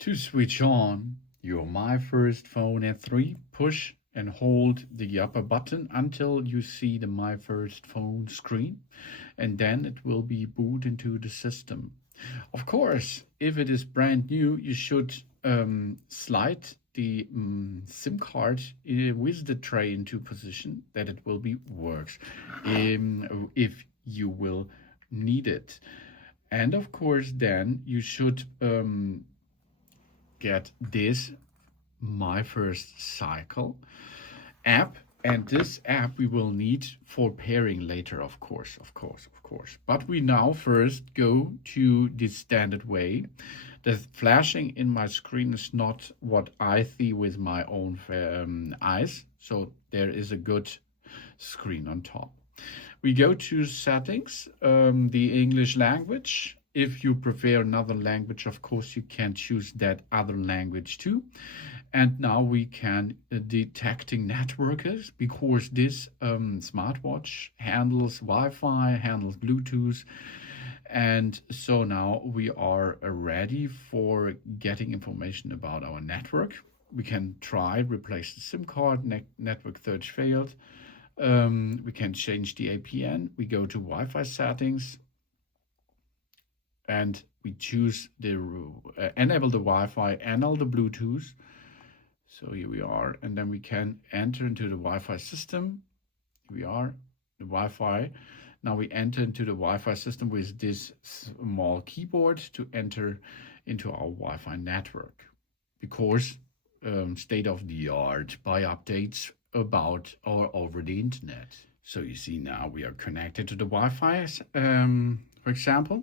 To switch on your myFirst Fone S3, push and hold the upper button until you see the myFirst phone screen, and then it will be boot into the system. Of course, if it is brand new, you should slide the SIM card with the tray into position that it will be works if you will need it. And of course, then you should get this myFirst Cycle app, and this app we will need for pairing later, of course. But we now first go to the standard way. The flashing in my screen is not what I see with my own eyes, so there is a good screen on top. We go to settings, the English language. If you prefer another language, of course, you can choose that other language too. And now we can detecting networkers, because this smartwatch handles Wi-Fi, handles Bluetooth. And so now we are ready for getting information about our network. We can try replace the SIM card, network search failed. We can change the APN. We go to Wi-Fi settings, and we choose the enable the Wi-Fi, enable the Bluetooth. So here we are, and then we can enter into the Wi-Fi system. Here we are, the Wi-Fi. Now we enter into the Wi-Fi system with this small keyboard to enter into our Wi-Fi network, because state of the art by updates about or over the internet. So you see now we are connected to the Wi-Fi, for example.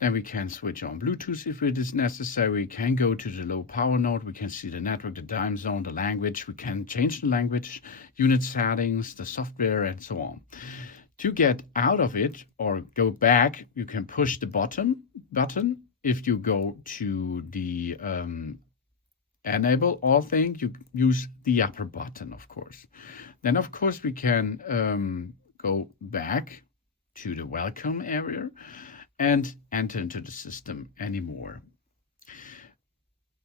Then we can switch on Bluetooth if it is necessary. We can go to the low power node. We can see the network, the time zone, the language. We can change the language, unit settings, the software, and so on. To get out of it or go back, you can push the button. If you go to the enable all thing, you use the upper button, of course. Then, of course, we can go back to the welcome area and enter into the system anymore.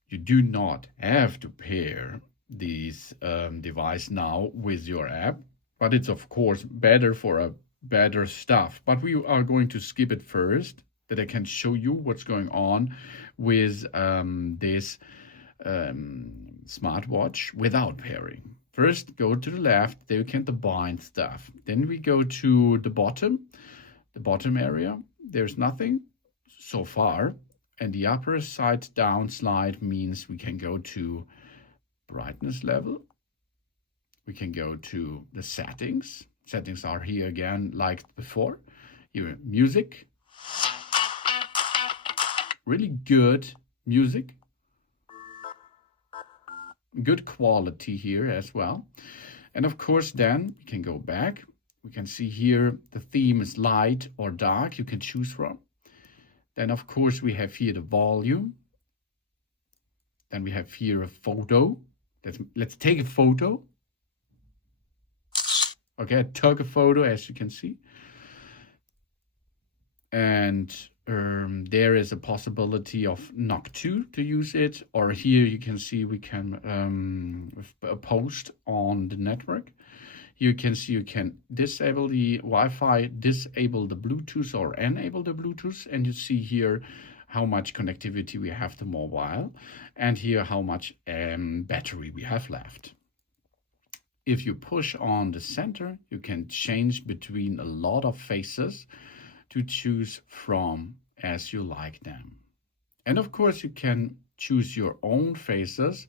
You do not have to pair this device now with your app, but it's of course better for a better stuff. But we are going to skip it first, that I can show you what's going on with this smartwatch without pairing. First, go to the left, there you can bind stuff. Then we go to the bottom area. There's nothing so far, and the upper side down slide means we can go to brightness level. We can go to the settings. Settings are here again like before. Here, music. Really good music. Good quality here as well. And of course then we can go back. We can see here the theme is light or dark, you can choose from. Then of course we have here the volume. Then we have here a photo. Let's take a photo. Okay, I took a photo, as you can see. And there is a possibility of NOC 2 to use it. Or here you can see we can post on the network. You can see you can disable the Wi-Fi, disable the Bluetooth, or enable the Bluetooth. And you see here how much connectivity we have to mobile, and here how much battery we have left. If you push on the center, you can change between a lot of faces to choose from as you like them. And of course, you can choose your own faces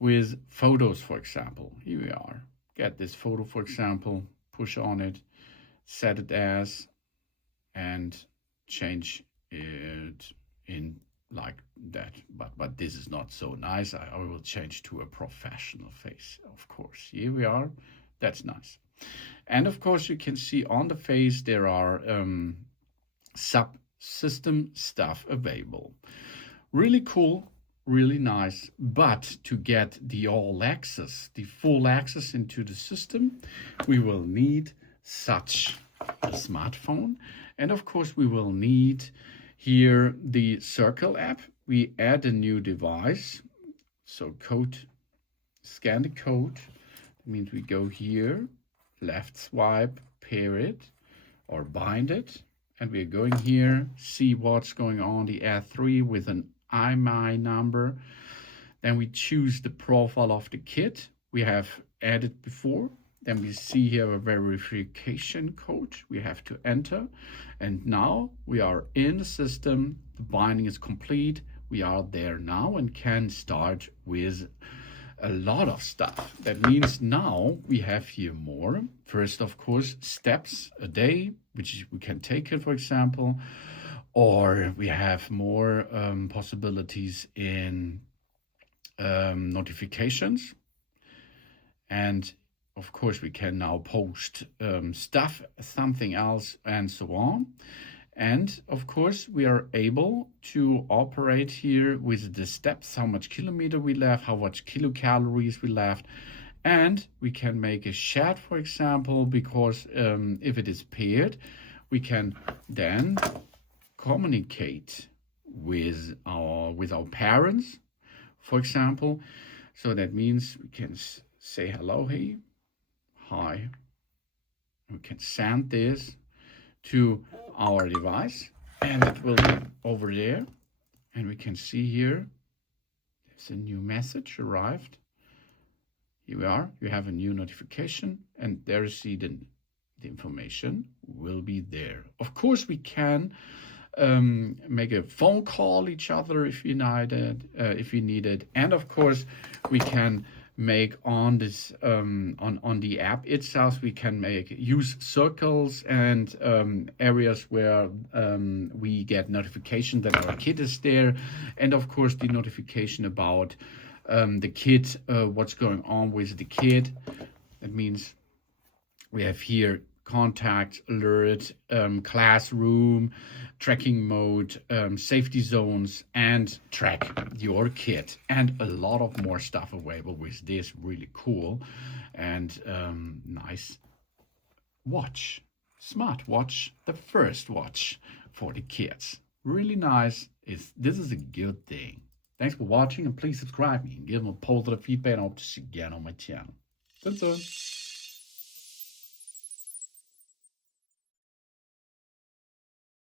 with photos, for example. Here we are. Get this photo, for example, push on it, set it as, and change it in like that. But this is not so nice. I will change to a professional face, of course. Here we are. That's nice. And of course, you can see on the face there are subsystem stuff available. Really cool. Really nice, but to get the full access into the system, we will need such a smartphone. And of course, we will need here the Circle app. we add a new device. So code, scan the code. That means we go here, left swipe, pair it or bind it. And we're going here, see what's going on the S3 with an IMEI number. Then we choose the profile of the kit we have added before. Then we see here a verification code we have to enter. And now we are in the system. The binding is complete. We are there now and can start with a lot of stuff. That means now we have here more. First, of course, steps a day, which we can take it, for example, or we have more possibilities in notifications. And of course, we can now post stuff, something else, and so on. And of course, we are able to operate here with the steps, how much kilometer we left, how much kilocalories we left. And we can make a chat, for example, because if it is paired, we can then communicate with our parents, for example. So that means we can say hello, hey, hi. We can send this to our device and it will be over there, and we can see here there's a new message arrived. Here we are, you have a new notification, and there you see the information will be there. Of course, we can make a phone call each other if you need it, and of course we can make on this on the app itself, we can use circles and areas where we get notification that our kid is there, and of course the notification about the kid, what's going on with the kid. That means we have here contact, alert, classroom, tracking mode, safety zones, and track your kit, and a lot of more stuff available with this really cool and nice watch, smartwatch, the first watch for the kids. Really nice. This is a good thing. Thanks for watching, and please subscribe me and give them a positive feedback, and I hope to see you again on my channel. Dun, dun.